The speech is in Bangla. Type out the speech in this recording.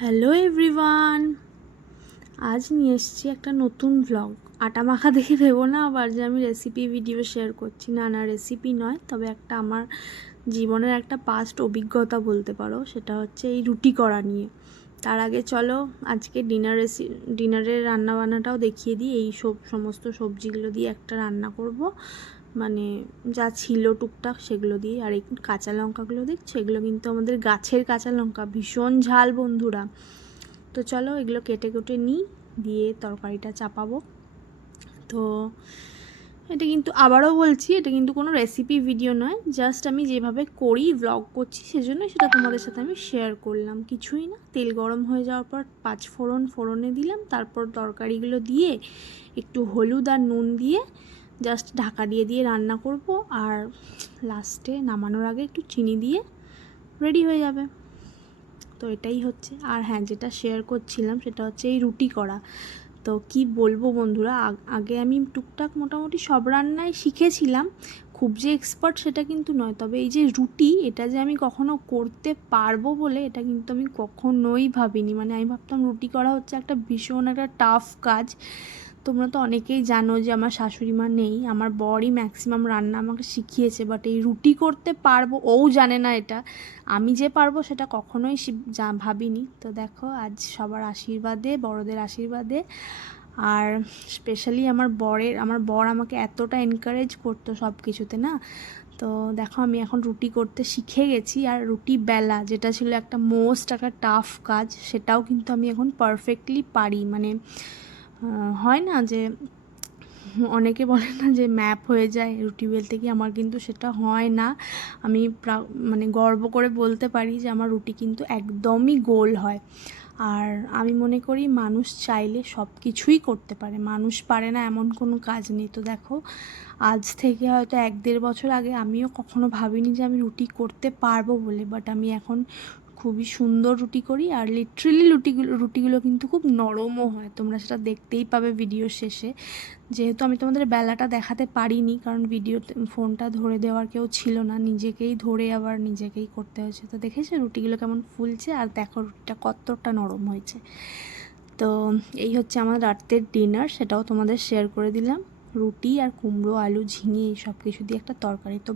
হ্যালো এভরিওয়ান, আজ নিয়ে এসেছি একটা নতুন ব্লগ। আটা মাখা দেখে ভেবো না আবার যে আমি রেসিপি ভিডিও শেয়ার করছি। না, রেসিপি নয়, তবে একটা আমার জীবনের একটা পাস্ট অভিজ্ঞতা বলতে পারো। সেটা হচ্ছে এই রুটি করা নিয়ে। তার আগে চলো আজকে ডিনারের রান্নাবান্নাটাও দেখিয়ে দিই। এই সমস্ত সবজিগুলো দিয়ে একটা রান্না করব, মানে যা ছিল টুকটাক সেগুলো দিয়ে। আর এই কাঁচা লঙ্কাগুলো দেখছো, এগুলো কিন্তু আমাদের গাছের কাঁচা লঙ্কা, ভীষণ ঝাল বন্ধুরা। তো চলো এগুলো কেটে কুটে নিই, দিয়ে তরকারিটা চাপাবো। তো এটা কিন্তু আবারও বলছি, এটা কিন্তু কোনো রেসিপি ভিডিও নয়, জাস্ট আমি যেভাবে করি ব্লগ করছি সেজন্য সেটা তোমাদের সাথে আমি শেয়ার করলাম। কিছুই না, তেল গরম হয়ে যাওয়ার পর 5 ফোড়নে দিলাম, তারপর তরকারিগুলো দিয়ে একটু হলুদ আর নুন দিয়ে জাস্ট ঢাকা দিয়ে রান্না করব। আর লাস্টে নামানোর আগে একটু চিনি দিয়ে রেডি হয়ে যাবে। তো এটাই হচ্ছে। আর হ্যাঁ, যেটা শেয়ার করছিলাম সেটা হচ্ছে এই রুটি করা। তো কি বলবো বন্ধুরা, আগে আমি টুকটাক মোটামুটি সব রান্নায় শিখেছিলাম, খুব যে এক্সপার্ট সেটা কিন্তু নয়। তবে এই যে রুটি, এটা যে আমি কখনো করতে পারবো বলে এটা কিন্তু আমি কখনোই ভাবিনি। মানে আমি ভাবতাম রুটি করা হচ্ছে একটা ভীষণ একটা টাফ কাজ। তোমরা তো অনেকেই জানো যে আমার শাশুড়ি মা নেই, আমার বরই ম্যাক্সিমাম রান্না আমাকে শিখিয়েছে। বাট এই রুটি করতে পারবো ও জানে না এটা, আমি যে পারবো সেটা কখনোই ভাবিনি। তো দেখো আজ সবার আশীর্বাদে, বড়দের আশীর্বাদে, আর স্পেশালি আমার বর আমাকে এতটা এনকারেজ করতো সব কিছুতে না। তো দেখো আমি এখন রুটি করতে শিখে গেছি। আর রুটি বেলা, যেটা ছিল একটা মোস্ট একটা টাফ কাজ, সেটাও কিন্তু আমি এখন পারফেক্টলি পারি। মানে হয় না যে অনেকে বলে না যে ম্যাপ হয়ে যায় রুটি বেলতে, কি আমার কিন্তু সেটা হয় না। আমি মানে গর্ব করে বলতে পারি যে আমার রুটি কিন্তু একদমই গোল হয়। আর আমি মনে করি মানুষ চাইলে সব কিছুই করতে পারে, মানুষ পারে না এমন কোনো কাজ নেই। তো দেখো আজ থেকে হয়তো 1-1.5 বছর আগে আমিও কখনো ভাবিনি যে আমি রুটি করতে পারবো বলে। বাট আমি এখন খুবই সুন্দর রুটি করি। আর লিটারেলি রুটিগুলো কিন্তু খুব নরমও হয়, তোমরা সেটা দেখতেই পাবে ভিডিওর শেষে। যেহেতু আমি তোমাদের বেলাটা দেখাতে পারিনি, কারণ ফোনটা ধরে দেওয়ার কেউ ছিল না, নিজেকেই ধরে আবার নিজেকেই করতে হয়েছে। তো দেখেছো রুটিগুলো কেমন ফুলছে, আর দেখো রুটিটা কতটা নরম হয়েছে। তো এই হচ্ছে আমার রাতের ডিনার, সেটাও তোমাদের শেয়ার করে দিলাম। রুটি আর কুমড়ো, আলু, ঝিঙে এই সব কিছু দিয়ে একটা তরকারি। তো